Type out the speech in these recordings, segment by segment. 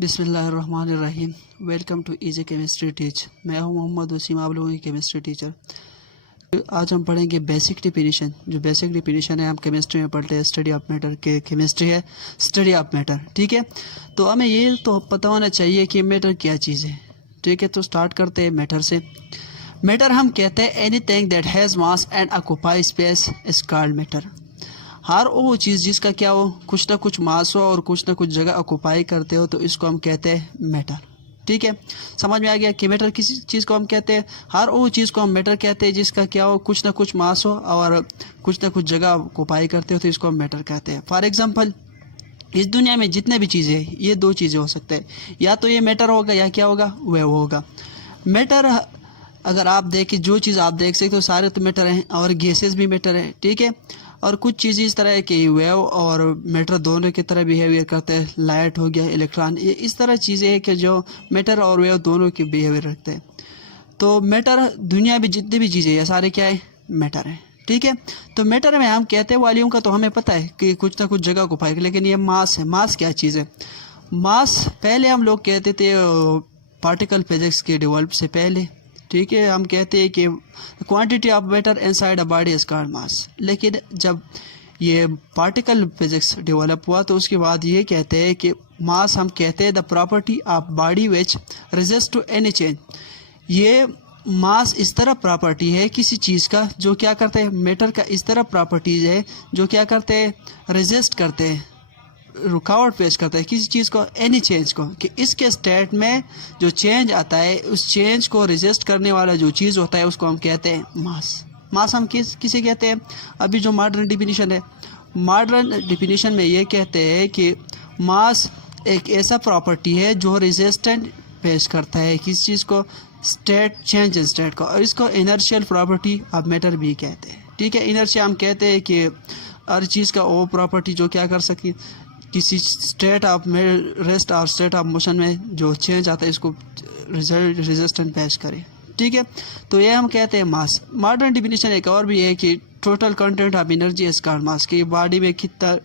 बिस्मिल्लाहिर्रहमानिर्रहीम। Welcome to easy chemistry teach. मैं हूं मोहम्मद वसीम, आप लोगों की केमिस्ट्री टीचर। आज हम पढ़ेंगे बेसिक डिफिनीशन। जो बेसिक डिफिनीशन है हम केमिस्ट्री में पढ़ते हैं, स्टडी ऑफ मैटर के केमिस्ट्री है स्टडी ऑफ मैटर। ठीक है, तो हमें ये तो पता होना चाहिए कि मैटर क्या चीज़ है। ठीक है, तो स्टार्ट करते हैं मैटर से। मैटर हम कहते हैं anything that has mass and occupy space is called matter. हर वो चीज़ जिसका क्या हो, कुछ ना कुछ मास हो और कुछ ना कुछ जगह ऑक्यूपाई करते हो, तो इसको हम कहते हैं मैटर। ठीक है, समझ में आ गया कि मैटर किसी चीज़ को हम कहते हैं, हर वो चीज़ को हम मैटर कहते हैं जिसका क्या हो, कुछ ना कुछ मास हो और कुछ ना कुछ जगह ऑक्यूपाई करते हो, तो इसको हम मैटर कहते हैं। फॉर एग्जाम्पल, इस दुनिया में जितने भी चीज़ें हैं, ये दो चीज़ें हो सकते हैं, या तो ये मैटर होगा या क्या होगा, वेव होगा। मैटर अगर आप देखें, जो चीज़ आप देख सकते हो सारे तो मैटर हैं, और गैसेस भी मैटर हैं। ठीक है, और कुछ चीज़ें इस तरह है कि वेव और मैटर दोनों की तरह बिहेवियर करते हैं। लाइट हो गया, इलेक्ट्रॉन, ये इस तरह चीज़ें हैं कि जो मैटर और वेव दोनों की बिहेवियर रखते हैं। तो मैटर दुनिया में जितनी भी चीज़ें हैं सारे क्या है, मैटर है। ठीक है, तो मैटर में हम कहते हैं वॉल्यूम का, तो हमें पता है कि कुछ ना कुछ जगह को पाएगा, लेकिन ये मास है। मास क्या चीज़ है? मास पहले हम लोग कहते थे पार्टिकल फिजिक्स के डेवलप से पहले। ठीक है, हम कहते हैं कि quantity of matter inside a body is called मास। लेकिन जब ये पार्टिकल फिजिक्स डेवलप हुआ तो उसके बाद ये कहते हैं कि मास हम कहते हैं the property of body which resist to any change. ये मास इस तरह प्रॉपर्टी है किसी चीज़ का जो क्या करते हैं, मैटर का इस तरह प्रॉपर्टीज है जो क्या करते हैं, रेजिस्ट करते हैं, रुकावट पेश करता है किसी चीज़ को, एनी चेंज को, कि इसके स्टेट में जो चेंज आता है उस चेंज को रेजिस्ट करने वाला जो चीज़ होता है उसको हम कहते हैं मास। मास हम किसे कहते हैं? अभी जो मॉडर्न डिफिनीशन है, मॉडर्न डिफिनीशन में ये कहते हैं कि मास एक ऐसा प्रॉपर्टी है जो रेजिस्टेंट पेश करता है किसी चीज़ को, स्टेट चेंज इन स्टेट को, और इसको इनर्शियल प्रॉपर्टी ऑफ मैटर भी कहते हैं। ठीक है, इनर्शिया हम कहते हैं कि हर चीज़ का वो प्रॉपर्टी जो क्या कर सके, किसी स्टेट ऑफ रेस्ट और स्टेट ऑफ मोशन में जो चेंज आता है इसको रेजिस्टेंट पेश करे। ठीक है, तो ये हम कहते हैं मास। मॉडर्न डिफिनीशन एक और भी है कि total content of energy is called मास, कि बॉडी में कितना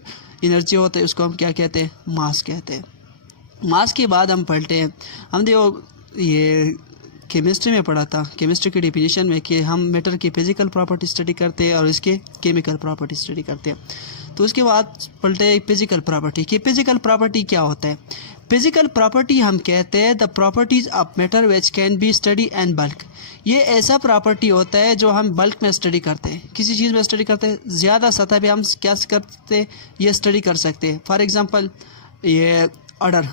एनर्जी होता है उसको हम क्या कहते हैं, मास कहते हैं। मास के बाद हम पढ़ते हैं, हम देखो ये केमिस्ट्री में पढ़ा था, केमिस्ट्री की डिफिनीशन में, कि हम मैटर की फिजिकल प्रॉपर्टी स्टडी करते हैं और इसके केमिकल प्रॉपर्टी स्टडी करते हैं। तो उसके बाद पढ़ते हैं फिजिकल प्रॉपर्टी, कि फिजिकल प्रॉपर्टी क्या होता है। फिजिकल प्रॉपर्टी हम कहते हैं the properties of matter which can be study and bulk. ये ऐसा प्रॉपर्टी होता है जो हम बल्क में स्टडी करते हैं, किसी चीज़ में स्टडी करते हैं, ज़्यादा सतह पे हम क्या करते हैं, ये स्टडी कर सकते हैं। फॉर एग्जांपल, ये ऑर्डर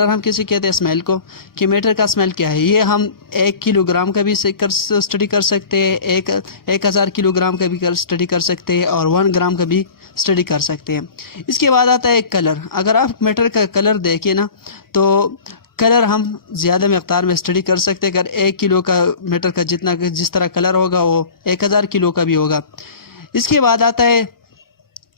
हम किसे कहते हैं, स्मेल को, कि मैटर का स्मेल क्या है, ये हम 1 किलोग्राम का भी स्टडी कर सकते हैं, 1000 किलोग्राम का भी स्टडी कर सकते हैं, और 1 ग्राम का भी स्टडी कर सकते हैं। इसके बाद आता है कलर। अगर आप मैटर का कलर देखें ना, तो कलर हम ज़्यादा मकदार में स्टडी कर सकते हैं। अगर 1 किलो का मैटर का जिस तरह कलर होगा वो 1000 किलो का भी होगा। इसके बाद आता है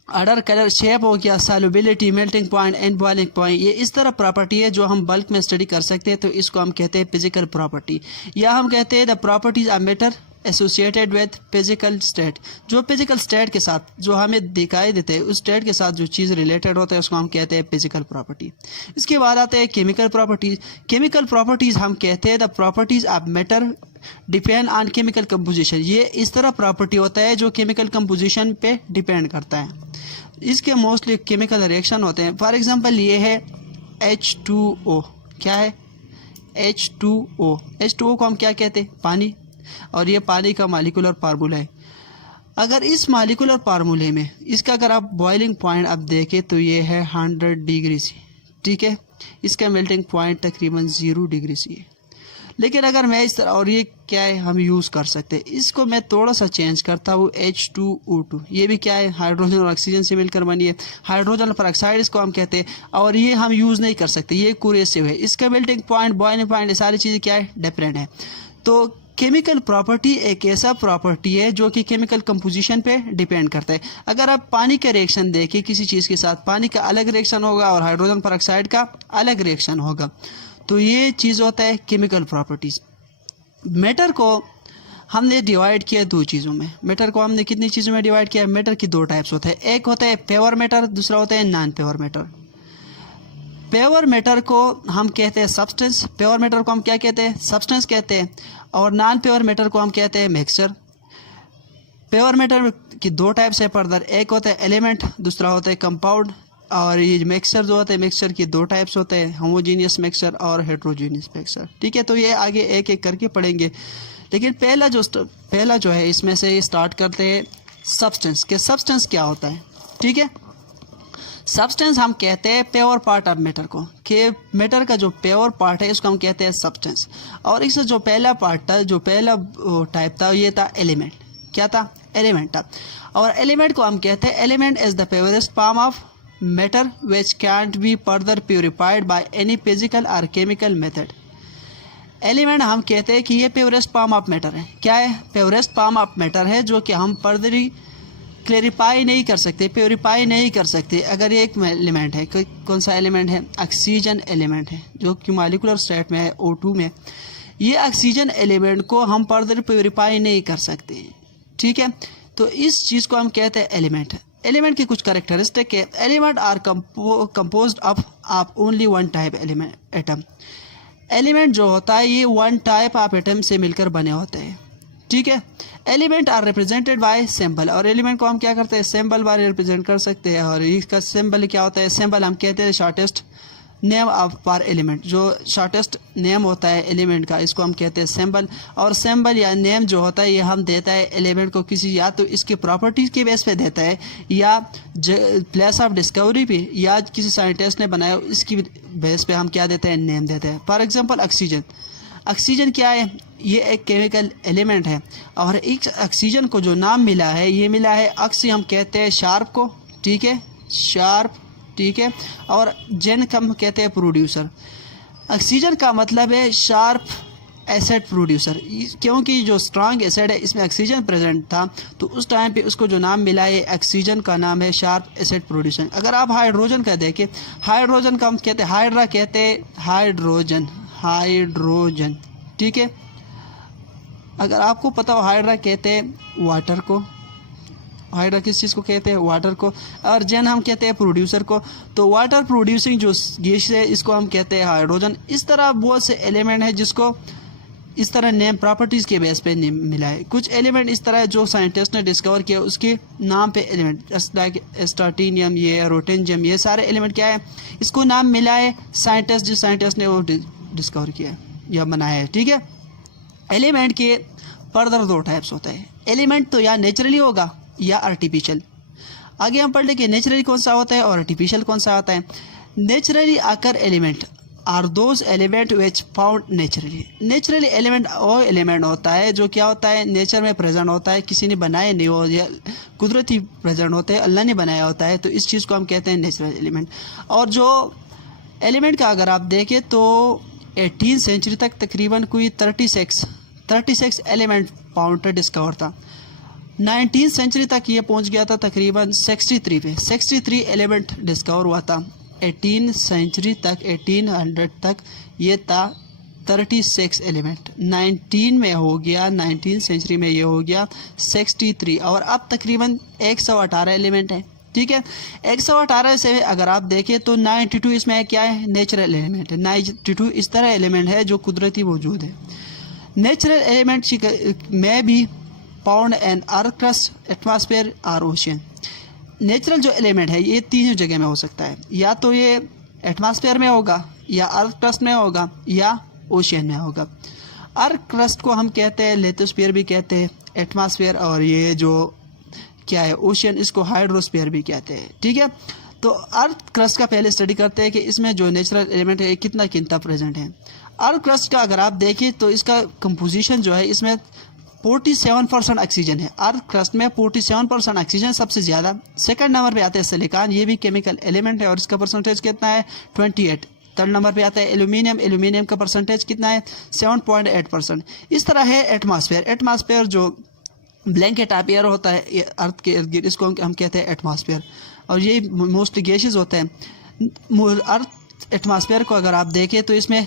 ऑर्डर, कलर, शेप हो गया, solubility, melting point and boiling point. ये इस तरह प्रॉपर्टी है जो हम बल्क में स्टडी कर सकते हैं, तो इसको हम कहते हैं फिजिकल प्रॉपर्टी, या हम कहते हैं the properties of matter associated with physical state. जो फिजिकल स्टेट के साथ जो हमें दिखाई देते हैं, उस स्टेट के साथ जो चीज़ रिलेटेड होता है उसको हम कहते हैं फिजिकल प्रॉपर्टी। इसके बाद आते हैं केमिकल प्रॉपर्टीज। केमिकल प्रॉपर्टीज हम कहते हैं the properties of matter depend on chemical composition. ये इस तरह प्रॉपर्टी होता है जो केमिकल कंपोजिशन पे डिपेंड करता है। इसके मोस्टली केमिकल रिएक्शन होते हैं। फॉर एग्जांपल, ये है H2O। क्या है? H2O। H2O को हम क्या कहते हैं? पानी। और ये पानी का मॉलिक्यूलर फार्मूला है। अगर इस मॉलिक्यूलर फार्मूले में इसका अगर आप बॉइलिंग पॉइंट आप देखें तो ये है 100 डिग्री सी। ठीक है, इसका मेल्टिंग पॉइंट तकरीबन 0 डिग्री सी है। लेकिन अगर मैं इस तरह, और ये क्या है, हम यूज़ कर सकते हैं, इसको मैं थोड़ा सा चेंज करता हूँ, H2O2। ये भी क्या है, हाइड्रोजन और ऑक्सीजन से मिलकर बनी है, हाइड्रोजन पेरोक्साइड इसको हम कहते हैं, और ये हम यूज़ नहीं कर सकते, ये कुरेसिव है। इसका मेल्टिंग पॉइंट, बॉइलिंग पॉइंट, ये सारी चीज़ें क्या है, डिफरेंट है। तो केमिकल प्रॉपर्टी एक ऐसा प्रॉपर्टी है जो कि केमिकल कंपोजिशन पे डिपेंड करता है। अगर आप पानी का रिएक्शन देखें किसी चीज़ के साथ, पानी का अलग रिएक्शन होगा और हाइड्रोजन पेरोक्साइड का अलग रिएक्शन होगा। तो ये चीज़ होता है केमिकल प्रॉपर्टीज़। मैटर को हमने डिवाइड किया 2 चीज़ों में। मैटर को हमने कितनी चीज़ों में डिवाइड किया? मैटर की 2 टाइप्स होते हैं, एक होता है प्योर मैटर, दूसरा होता है non pure matter. Pure matter को हम कहते हैं सब्सटेंस, प्योर मैटर को हम क्या कहते हैं, सब्सटेंस कहते हैं, और नॉन प्योर मैटर को हम कहते हैं मिक्सचर। प्योर मैटर की दो टाइप्स है फर्दर, एक होता है एलिमेंट, दूसरा होता है कंपाउंड। और ये मिक्सचर जो होता है, मिक्सचर की दो टाइप्स होते हैं, होमोजीनियस मिक्सचर और हेट्रोजीनियस मिक्सचर। ठीक है, तो ये आगे एक एक करके पढ़ेंगे, लेकिन पहला जो है इसमें से स्टार्ट करते हैं सब्सटेंस के। सब्सटेंस क्या होता है, ठीक है। सब्सटेंस हम कहते हैं प्योर पार्ट ऑफ मैटर को, कि मैटर का जो प्योर पार्ट है इसको हम कहते हैं सब्सटेंस। और इससे जो पहला पार्ट था, जो पहला टाइप था, ये था एलिमेंट। क्या था, एलिमेंट था। और एलिमेंट को हम कहते हैं, element is the purest form of matter which cantt be further purified by any physical और केमिकल मेथड। एलिमेंट हम कहते हैं कि ये प्योरेस्ट फॉर्म ऑफ मैटर है। क्या है, प्योरेस्ट फॉर्म ऑफ मैटर है, जो कि हम फर्दर क्लेरिफाई नहीं कर सकते, प्योरीफाई नहीं कर सकते। अगर ये एक एलिमेंट है, कौन सा एलिमेंट है, ऑक्सीजन एलिमेंट है, जो कि मॉलिक्यूलर स्टेट में है, O2 में, ये ऑक्सीजन एलिमेंट को हम फर्दर प्योरीफाई नहीं कर सकते। ठीक है, तो इस चीज़ को हम कहते हैं एलिमेंट। एलिमेंट की कुछ कैरेक्टरिस्टिक है, element are composed of only one type atom. Element जो होता है ये वन टाइप ऑफ एटम से मिलकर बने होते हैं। ठीक है, element are represented by symbol, और एलिमेंट को हम क्या करते हैं, सिंबल बाय रिप्रेजेंट कर सकते हैं। और इसका सिंबल क्या होता है, सिंबल हम कहते हैं शॉर्टेस्ट नेम ऑफ पर एलिमेंट, जो शॉर्टेस्ट नेम होता है एलिमेंट का, इसको हम कहते हैं सिंबल। और सिंबल या नेम जो होता है ये हम देता है एलिमेंट को किसी, या तो इसके प्रॉपर्टीज़ के बेस पे देता है, या प्लेस ऑफ डिस्कवरी पे, या किसी साइंटिस्ट ने बनाया इसकी बेस पे हम क्या देते हैं, नेम देते हैं। फॉर एग्जांपल ऑक्सीजन, ऑक्सीजन क्या है, ये एक केमिकल एलिमेंट है। और इस ऑक्सीजन को जो नाम मिला है, ये मिला है ऑक्सी, हम कहते हैं शार्प को, ठीक है, शार्प, ठीक है। और जेन का हम कहते हैं प्रोड्यूसर। ऑक्सीजन का मतलब है शार्प एसिड प्रोड्यूसर, क्योंकि जो स्ट्रांग एसिड है इसमें ऑक्सीजन प्रेजेंट था, तो उस टाइम पे उसको जो नाम मिला है ऑक्सीजन का नाम है शार्प एसिड प्रोड्यूसर। अगर आप हाइड्रोजन का देखें, हाइड्रोजन का हम कहते हैं हाइड्रा, कहते हैं हाइड्रोजन, हाइड्रोजन, ठीक है। अगर आपको पता हो, हाइड्रा कहते हैं वाटर को, हाइड्रा किस चीज़ को कहते हैं, वाटर को। और जेन हम कहते हैं प्रोड्यूसर को। तो वाटर प्रोड्यूसिंग जो गैस है इसको हम कहते हैं हाइड्रोजन। इस तरह बहुत से एलिमेंट है जिसको इस तरह नेम प्रॉपर्टीज़ के बेस पे मिला है। कुछ एलिमेंट इस तरह जो साइंटिस्ट ने डिस्कवर किया उसके नाम पे एलिमेंट, जस्ट लाइक स्टार्टिनियम, ये रोटेंजियम, ये सारे एलिमेंट क्या है, इसको नाम मिला है साइंटिस्ट, जिस साइंटिस्ट ने वो डिस्कवर किया है या बनाया है। ठीक है, एलिमेंट के फर्दर दो टाइप्स होते हैं, एलिमेंट तो या नेचुरली होगा या आर्टिफिशियल। आगे हम पढ़ लें कि नेचुरली कौन सा होता है और आर्टिफिशियल कौन सा होता है। Naturally occur element are those element which found naturally. Naturally element वो एलिमेंट होता है जो क्या होता है, नेचर में प्रेजेंट होता है, किसी ने बनाया नहीं हो, या कुदरती प्रेजेंट होते हैं, अल्लाह ने बनाया होता है, तो इस चीज़ को हम कहते हैं नेचुरल एलिमेंट। और जो एलिमेंट का अगर आप देखें तो 18th सेंचुरी तक तकरीबन कोई 36 एलिमेंट फाउंड डिस्कवर था। 19th सेंचुरी तक ये पहुंच गया था तकरीबन 63 पे, 63 एलिमेंट डिस्कवर हुआ था। 18th सेंचुरी तक, 1800 तक ये था 36 एलिमेंट। 19th सेंचुरी में ये हो गया 63, और अब तकरीबन 118 एलिमेंट है। ठीक है, 118 से अगर आप देखें तो 92 इसमें क्या है, नेचुरल एलिमेंट है। 92 इस तरह एलिमेंट है जो कुदरती मौजूद है। नेचुरल एलिमेंट में भी found an earth crust, atmosphere और ओशियन। नेचुरल जो एलिमेंट है ये तीनों जगह में हो सकता है, या तो ये एटमॉस्फेयर में होगा, या अर्थ क्रस्ट में होगा, या ओशियन में होगा। अर्थ क्रस्ट को हम कहते हैं लिथोस्फीयर भी कहते हैं, एटमॉस्फेयर, और ये जो क्या है ओशियन, इसको हाइड्रोस्फीयर भी कहते हैं। ठीक है, तो अर्थ क्रस्ट का पहले स्टडी करते हैं कि इसमें जो नेचुरल एलिमेंट है कितना प्रेजेंट है। अर्थ क्रस्ट का अगर आप देखें तो इसका कंपोजिशन जो है, इसमें 47% ऑक्सीजन है। अर्थ क्रस्ट में 47% ऑक्सीजन सबसे ज़्यादा। सेकंड नंबर पे आता है सिलिकॉन, ये भी केमिकल एलिमेंट है और इसका परसेंटेज कितना है, 28। थर्ड नंबर पे आता है एल्यूमिनियम, एल्यूमिनियम का परसेंटेज कितना है, 7.8%। इस तरह है एटमॉस्फेयर। एटमॉस्फेयर जो ब्लैंकेट ऑफ एयर होता है अर्थ के इर्द गिर्द, इसको हम कहते हैं एटमॉस्फेयर, और ये मोस्टली गैसेस होते हैं। अर्थ एटमॉस्फेयर को अगर आप देखें तो इसमें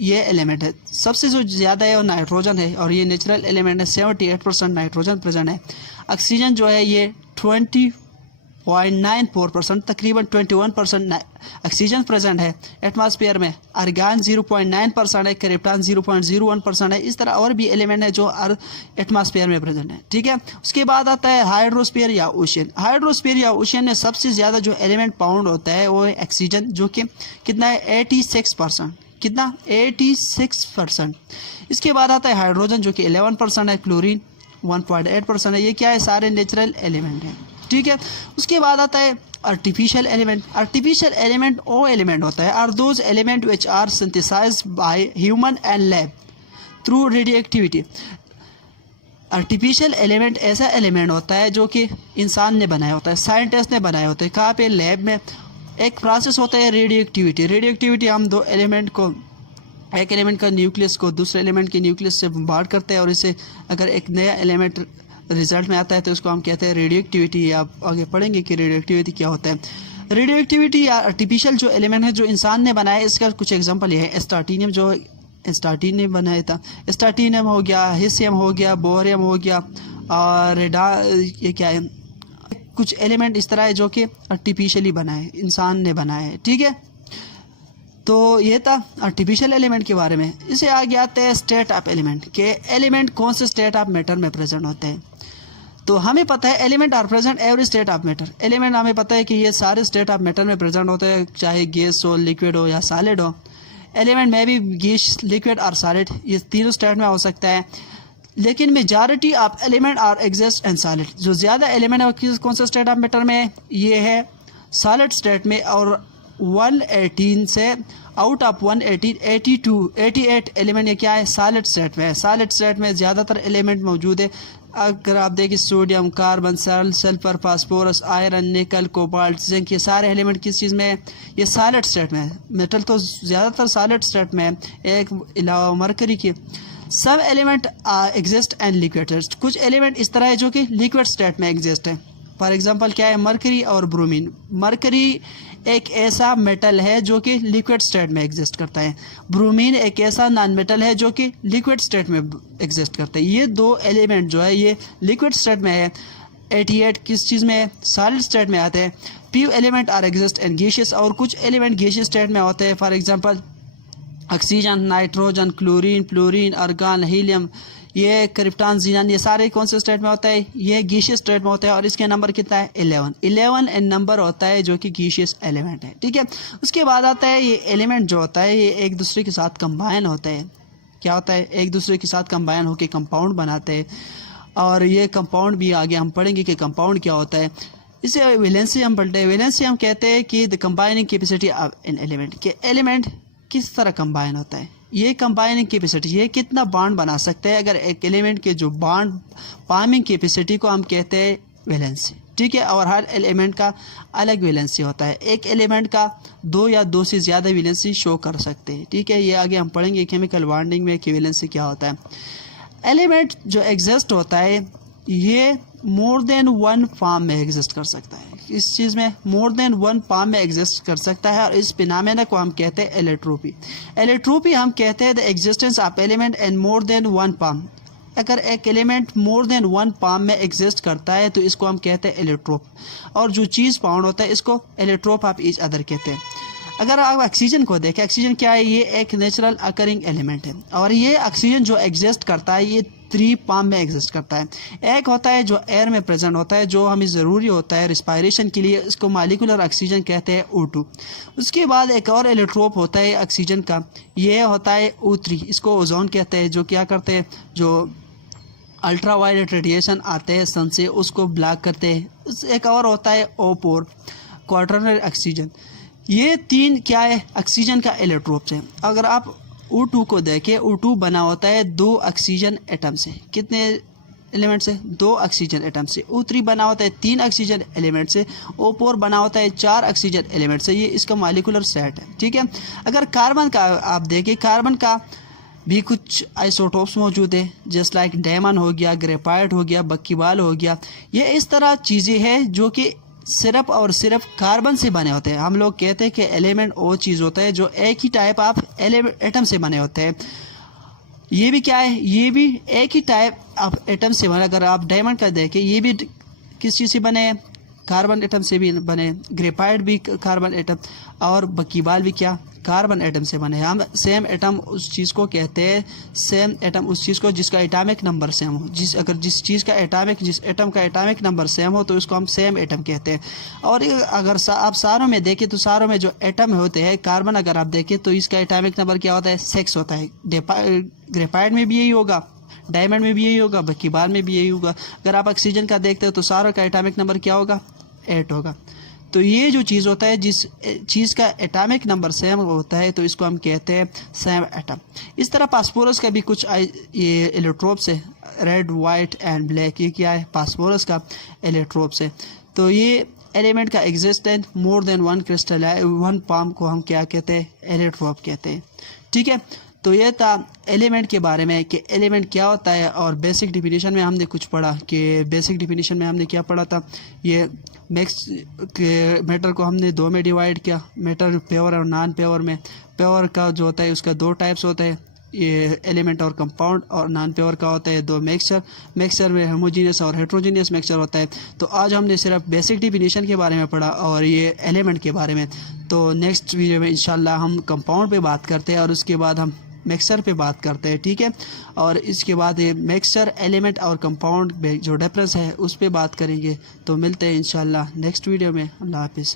ये एलिमेंट है, सबसे जो ज़्यादा है वो नाइट्रोजन है, और ये नेचुरल एलिमेंट है, 78% नाइट्रोजन प्रेजेंट है। ऑक्सीजन जो है ये 0.94%, तकरीबन 21% ऑक्सीजन प्रेजेंट है एटमॉस्फेयर में, आर्गन 0.9% है, क्रिप्टॉन 0.01% है। इस तरह और भी एलिमेंट है जो एटमॉस्फेयर में प्रेजेंट है, ठीक है। उसके बाद आता है हाइड्रोस्फीयर या ओशियन। हाइड्रोस्फीयर या ओशियन में सबसे ज़्यादा जो एलिमेंट पाउंड होता है वो है ऑक्सीजन, जो कि कितना है 86%, कितना 86%। इसके बाद आता है हाइड्रोजन जो कि 11% है, क्लोरीन 1.8% है। ये क्या है, सारे नेचुरल एलिमेंट हैं, ठीक है। उसके बाद आता है आर्टिफिशियल एलिमेंट। आर्टिफिशियल एलिमेंट वो एलिमेंट होता है are those element which are synthesized by human and lab through radioactivity. Artificial element ऐसा एलिमेंट होता है जो कि इंसान ने बनाया होता है, साइंटिस्ट ने बनाया होता है। कहाँ पे, लैब में। एक प्रोसेस होता है रेडियोएक्टिविटी। रेडियोएक्टिविटी हम दो एलिमेंट को, एक एलिमेंट का न्यूक्लियस को दूसरे एलिमेंट के न्यूक्लियस से बॉम्बार्ड करते हैं और इसे अगर एक नया एलिमेंट रिजल्ट में आता है तो उसको हम कहते हैं रेडियोएक्टिविटी। आप आगे पढ़ेंगे कि रेडियोएक्टिविटी क्या होता है। रेडियोएक्टिविटी या आर्टिफिशियल जो एलिमेंट है जो इंसान ने बनाया, इसका कुछ एग्जांपल ये है। स्टार्टिनियम जो स्टार्टिन ने बनाया था, स्टार्टिनियम हो गया, हिसियम हो गया, बोरियम हो गया, और ये क्या है, कुछ एलिमेंट इस तरह है जो कि आर्टिफिशियली बनाए, इंसान ने बनाया है, ठीक है। तो ये था आर्टिफिशियल एलिमेंट के बारे में। इसे आगे आते हैं स्टेट ऑफ एलिमेंट के एलिमेंट कौन से स्टेट ऑफ मैटर में प्रेजेंट होते हैं। तो हमें पता है element are present every state of matter. Element हमें पता है कि ये सारे स्टेट ऑफ मैटर में प्रेजेंट होते हैं, चाहे गैस हो, लिक्विड हो या सॉलिड हो। एलिमेंट में भी गैस, लिक्विड और सॉलिड, ये तीनों स्टेट में हो सकता है। लेकिन majority of element are exist and solid. जो ज़्यादा एलिमेंट है कौन से स्टेट ऑफ मैटर में, ये है सॉलिड स्टेट में। और 118 से आउट ऑफ 118 88 एलिमेंट ये क्या है, सॉलिड स्टेट में है। सॉलिड स्टेट में ज़्यादातर एलिमेंट मौजूद है। अगर आप देखें sodium, carbon, sulphur, phosphorus, iron, निकल, कोबाल्ट, जिंक, ये सारे एलिमेंट किस चीज़ में है, ये सॉलिड स्टेट में है। मेटल तो ज़्यादातर सॉलिड स्टेट में है, एक अलावा मरकरी की। सब एलिमेंट एग्जिस्ट एंड लिक्विड। कुछ एलिमेंट इस तरह है जो कि लिक्विड स्टेट में एग्जिस्ट है। फॉर एग्जांपल क्या है, मरकरी और ब्रोमीन। मरकरी एक ऐसा मेटल है जो कि लिक्विड स्टेट में एग्जिस्ट करता है। ब्रोमीन एक ऐसा नॉन मेटल है जो कि लिक्विड स्टेट में एग्जिस्ट करता है। ये दो एलिमेंट जो है ये लिक्विड स्टेट में है। 88 किस चीज़ में है, सॉलिड स्टेट में आते हैं। Few element are exist and gaseous, और कुछ एलिमेंट गैसियस स्टेट में होते हैं। For example oxygen, nitrogen, chlorine, fluorine, argon, helium, ये क्रिप्टॉन, ज़ीनन, ये सारे कौन से स्टेट में होता है, ये गैसियस स्टेट में होता है। और इसके नंबर कितना है, 11 एन नंबर होता है जो कि गैसियस एलिमेंट है, ठीक है। उसके बाद आता है ये एलिमेंट जो होता है ये एक दूसरे के साथ कंबाइन होता है। क्या होता है, एक दूसरे के साथ कंबाइन होकर कंपाउंड बनाते हैं। और ये कंपाउंड भी आगे हम पढ़ेंगे कि कंपाउंड क्या होता है। इसे वैलेंसी हम पढ़ते हैं। वैलेंसी हम कहते हैं कि the combining capacity of an element, के एलिमेंट किस तरह कंबाइन होता है। ये कंबाइनिंग कैपेसिटी, ये कितना बॉन्ड बना सकते हैं। अगर एक एलिमेंट के जो बॉन्ड फॉर्मिंग कैपेसिटी को हम कहते हैं वैलेंसी, ठीक है। और हर एलिमेंट का अलग वैलेंसी होता है। एक एलिमेंट का 2 या 2 से ज़्यादा वैलेंसी शो कर सकते हैं, ठीक है। ये आगे हम पढ़ेंगे केमिकल बॉन्डिंग में कि वैलेंसी क्या होता है। एलिमेंट जो एग्जिस्ट होता है ये मोर देन वन फॉर्म में एग्जिस्ट कर सकता है। इस चीज़ में मोर देन वन फॉर्म में एग्जिस्ट कर सकता है। और इस फिनोमेना को हम कहते हैं एलेट्रोपी। एलेट्रोपी हम कहते हैं the existence of element in more than one form. अगर एक element more than one form में एग्जिस्ट करता है तो इसको हम कहते हैं एलेट्रोप। और जो चीज़ फाउंड होता है इसको एलेट्रोप ऑफ ईच अदर कहते हैं। अगर आप ऑक्सीजन को देखें, ऑक्सीजन क्या है, ये एक नेचुरल अकरिंग एलिमेंट है। और ये ऑक्सीजन जो एग्जिस्ट करता है ये 3 फॉर्म में एग्जिस्ट करता है। एक होता है जो एयर में प्रेजेंट होता है, जो हमें ज़रूरी होता है रिस्पायरेशन के लिए, इसको मॉलिक्यूलर ऑक्सीजन कहते हैं O2। उसके बाद एक और एलोट्रोप होता है ऑक्सीजन का, ये होता है O3, इसको ओजोन कहते हैं। जो क्या करते हैं, जो अल्ट्रा वायलेट रेडिएशन आते हैं सन से उसको ब्लॉक करते हैं। एक और होता है O4, क्वार्टरनरी ऑक्सीजन। ये 3 क्या है, ऑक्सीजन का एलोट्रोप्स है। अगर आप O2 को देखें, O2 बना होता है 2 ऑक्सीजन एटम से। कितने एलिमेंट से, 2 ऑक्सीजन एटम से। O3 बना होता है 3 ऑक्सीजन एलिमेंट से। O4 बना होता है 4 ऑक्सीजन एलिमेंट से। ये इसका मॉलिक्यूलर सेट है, ठीक है। अगर कार्बन का आप देखें, कार्बन का भी कुछ आइसोटोप्स मौजूद है, जस्ट लाइक डायमंड हो गया, ग्रेफाइट हो गया, बक्कीबाल हो गया। ये इस तरह चीज़ें हैं जो कि सिर्फ और सिर्फ कार्बन से बने होते हैं। हम लोग कहते हैं कि एलिमेंट वो चीज़ होता है जो एक ही टाइप ऑफ एटम से बने होते हैं। ये भी क्या है, ये भी एक ही टाइप ऑफ एटम से बने। अगर आप डायमंड का देखें, ये भी किस चीज़ से बने हैं, कार्बन एटम से भी बने, ग्रेफाइट भी कार्बन एटम, और बकीबाल भी क्या कार्बन एटम से बने। हम सेम एटम उस चीज़ को कहते हैं, सेम एटम उस चीज़ को जिसका एटॉमिक नंबर सेम हो। जिस एटम का एटॉमिक नंबर सेम हो तो उसको हम सेम एटम कहते हैं। और अगर आप सारों में देखें तो सारों में जो एटम होते हैं, कार्बन अगर आप देखें तो इसका एटॉमिक नंबर क्या होता है, 6 होता है। ग्रेफाइट में भी यही होगा, डायमंड में भी यही होगा, बकीबाल में भी यही होगा। अगर आप ऑक्सीजन का देखते हो तो सारों का एटॉमिक नंबर क्या होगा, 8 होगा। तो ये जो चीज़ होता है, जिस चीज़ का एटॉमिक नंबर सेम होता है तो इसको हम कहते हैं सेम एटम। इस तरह फास्फोरस का भी कुछ ये एलोट्रोप्स है, रेड, वाइट एंड ब्लैक। ये क्या है, फास्फोरस का एलोट्रोप्स है। तो ये एलिमेंट का एग्जिस्टेंस मोर देन 1 क्रिस्टल है, 1 पाम को हम क्या कहते हैं, एलोट्रोप कहते हैं। ठीक है, तो ये था एलिमेंट के बारे में कि एलिमेंट क्या होता है। और बेसिक डिफिनीशन में हमने कुछ पढ़ा कि बेसिक डिफिनीशन में हमने क्या पढ़ा था, ये मैटर को हमने 2 में डिवाइड किया, मैटर प्योर और नॉन प्योर में। प्योर का जो होता है उसका 2 टाइप्स होते हैं, ये एलिमेंट और कंपाउंड, और नॉन प्योर का होता है 2 मिक्सचर में होमोजीनियस और हेट्रोजीनियस मिक्सचर होता है। तो आज हमने सिर्फ बेसिक डिफिनीशन के बारे में पढ़ा और ये एलिमेंट के बारे में। तो नेक्स्ट वीडियो में इंशाल्लाह हम कंपाउंड पे बात करते हैं और उसके बाद हम मिक्सचर पे बात करते हैं। ठीक है, और इसके बाद ये मिक्सचर, एलिमेंट और कंपाउंड में जो डिफरेंस है उस पे बात करेंगे। तो मिलते हैं इंशाल्लाह नेक्स्ट वीडियो में। अल्लाह हाफिज़।